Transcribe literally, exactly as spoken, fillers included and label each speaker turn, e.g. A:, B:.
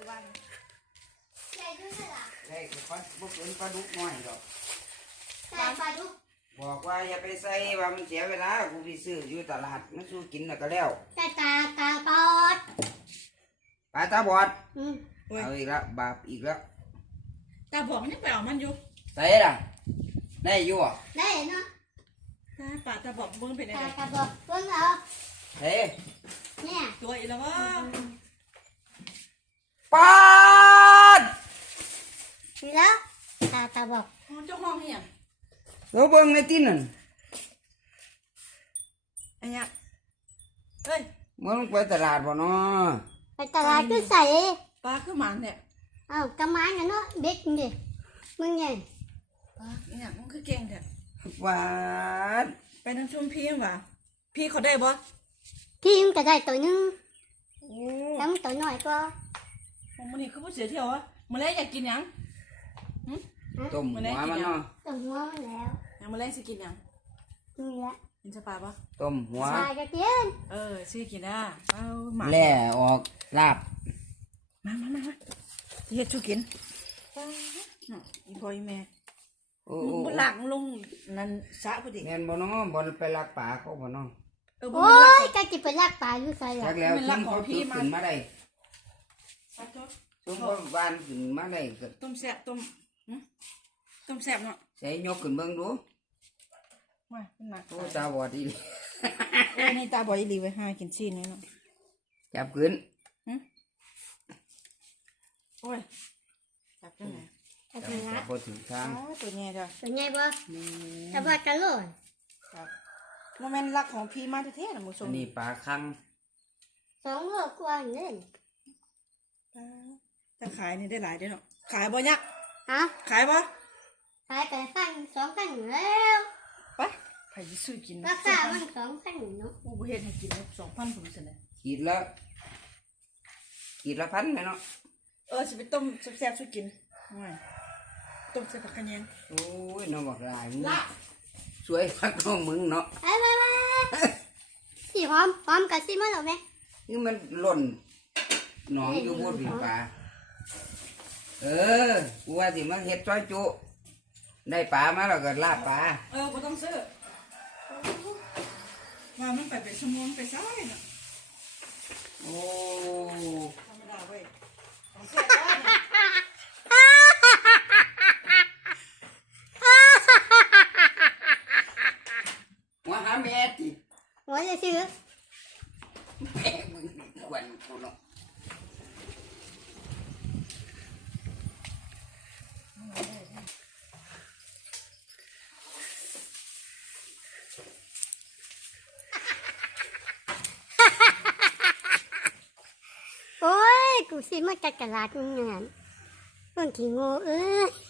A: วันใช่ด้วยเหรอ
B: ใช่ก็ปลาพวกเป็นปลาดุกน้อยหรอก
A: ใช่ปลาดุก
B: บอกว่าอย่าไปใส่ว่ามันเสียเวลากูไปซื้ออยู่ตลาดมันสู้กินแล้วก็แล้ว
A: ใช่ตาตาบอด
B: ปลาตาบอด
A: อืม
B: เอาอีกแล้วบาปอีกแล้ว
C: ตาบอดยังไปเอามันอยู่
B: ใส่ละได้อยู่อ่ะ
A: ได้เนาะ
C: ปลาตาบอดเบิ้งเป็นไง
A: ตาตาบอดเบิ้งเอา
B: เฮ้
A: เนี่ย
C: ตัวอีแล้ววะ
B: ปลา
A: ดีแล้วตาตาบอด
C: เจ้าห้องเนี่ย
B: เราเบิ่งในที่นั่น
C: ไอ้เนี่ยเฮ้ย
B: มึงไปตลาดบ่เนาะ
A: ไปตลาดก็ใส่
C: ปลาคือหมันเนี่ย
A: เอ้ากำมันเนาะเด็กดิมึงไง
C: ปลาเนี่ยมึงคือเก่งแท้
B: หวาน
C: ไปนั่งชมพี่มั้งวะพี่เขาได้บ่
A: พี่มึงก็ได้ตัวนึง
C: โอ้
A: แล้วมึงตัวน้อยก็
C: มันนี่คือผู้เสียเที่ยววะมาแล้วอยากกินยัง
B: ต้มหัวมันเนาะ
A: ต้มหัวมันแล้ว
C: ยังมาแล้วสิกินยัง
A: นี่แหละ
C: กินสปาปะ
B: ต้มหัว
A: ใช่จะกิน
C: เออสิกินนะเอาหมา
B: แล่ออกลาบ
C: มามามามาเฮ็ดชูกินอีพ่ออีแม่มึงบนหลังลงนั่นสะพอดี
B: แม่นบ่เนาะบ่ไปลักปลาเขาบ่เนาะ
A: โอ้ยจะจิไปลักปลาอยู่ใส่
B: ละจักแล้วซุ่มเขาจุดขึ้นมาได้ซุ่มเขาบานขึ้นมาได้ก็
C: ต้มแซ่บต้มต้มแซ่บเนาะ
B: ใส่ยกขึ้นเบิ่งดู
C: ว่าเป็นหนัก
B: โอ้ตาบอดอี
C: โอ้นี่ตาบอดอีหลีไว้ให้กินซีนเนาะ
B: จับขึ้น
C: โอ้ยจับจังไหน
B: จับบ่ถึงทาง
C: ตัวใหญ่จ้ะ
A: ตัวใหญ่บ่ตาบอดกะโหลน
C: มันเป็นรักของพี่มาแท้ๆนะมึงชม
B: นี่ปลาคัง
A: สองโลกว่าเนี่ย
C: จะขายนี่ได้หลายเด้เนาะขายบ่ยัก
A: ฮะ
C: ขายบ่
A: ขายแต่ขั้นสองขั้นแล้ว
C: ไปใครจะซื้อกิน
A: ราคามันสองขั้นเนาะ
C: กูเห็นให้กินสองพันผมเสนอ
B: ขีดละขีดละพันเนาะ
C: เออจะไปต้มแซ่บๆช่วยกินไม่ต้มใส่ผักกระเนียง
B: โอ้ยน้องบอกลายมึงสวยพักน้องมึงเนาะ
A: ไปไปไปสีหอมหอมกับสีมันหรอไหม
B: นี่มันหล่นหนองอยู่บนผิวปลาเออกูว่าสิมันเฮ็ดจ้อยจุได้ปลามาแล้วก็ลาบปลา
C: เออกูต้องซื้อว่ามันไปเป็นชั่วโมงไปซ้ายน่ะ
B: โอ้
C: ธรรมดาเว้ย
B: หัวหาแม่ติ
A: หัวจะซื้อ
B: แม่มึงควันกูเนาะ
A: โอ้ยกูซื้อมาจากตลาดมึงงานเพิ่งขี้โง่เอ้ย